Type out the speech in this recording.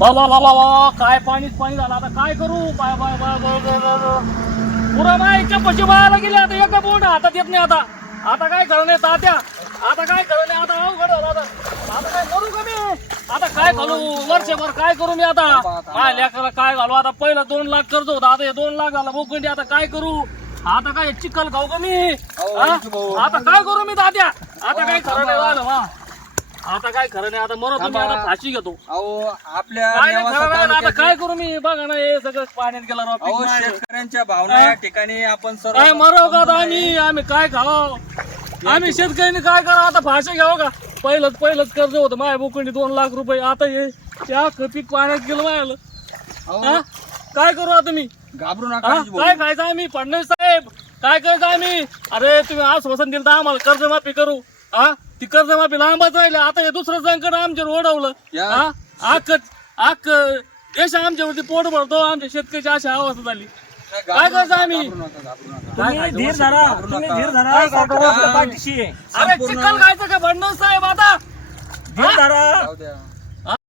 बाबा बाबा बाबा काय पाणीच पाणी झालं. आता काय करू? Bye bye bye bye bye bye bye. पुरा मायच्या पशी बायाला गेले आता एका बोट हातात येत नाही आता. आता काय करणं नाही तात्या? आता काय करणं नाही आता अवघड झालं आता. आता काय करू का मी? आता काय घालू? वर्षभर काय करू मी आता? काय लेकराला काय घालू? आता पहिलं दोन लाख कर्ज होतं आता हे दोन लाख झाला बोकंडी आता काय करू. आता काय चिखल खाऊ का मी? हा? आता काय करू मी तात्या? आता काय खरं नाही. आता काय खरं नाही आता मरो तुम्ही आता फाशी घेतो. अहो आपल्या काय नाही नेवासा खरं नाही, आता तालुक्यातील- काय करू मी? बघा ना हे सगळं पाण्यात गेला राव पीक अहो नाही. शेतकऱ्यांच्या भावना या ठिकाणी आपण सर्व काय मराव का आता आम्ही? आम्ही काय खाव? आम्ही शेतकऱ्यांनी काय करा आता फाशी घ्यावं का? पहिलंच पहिलंच कर्ज होतं माझ्या बोकंडी दोन लाख रुपये. आता हे त्या पीक पाण्यात गेलं माझ्याला अहो, हा? काय करू आता मी? घाबरू हा? नका भाऊ. काय खायचं आम्ही? फडणवीस साहेब काय करायचं आम्ही? अरे तुम्ही आश्वासन दिलं तर आम्हाला कर्जमाफी करू. हा ती कर्जमाफी लांबच राहिले. आता हे दुसरं संकट आमच्यावर ओढवलं. या. हा? आख आख देश आमच्यावरती पोट भरतो. आमच्या शेतकऱ्याची अशी अवस्था झाली. काय करायचं आम्ही? तुम्ही धीर धरा. तुम्ही धीर धरा. सरकार आपल्या पाठीशी आहे. अरे चिखल खायचं का? फडणवीस साहेब आता. धीर धरा. जाऊ द्या.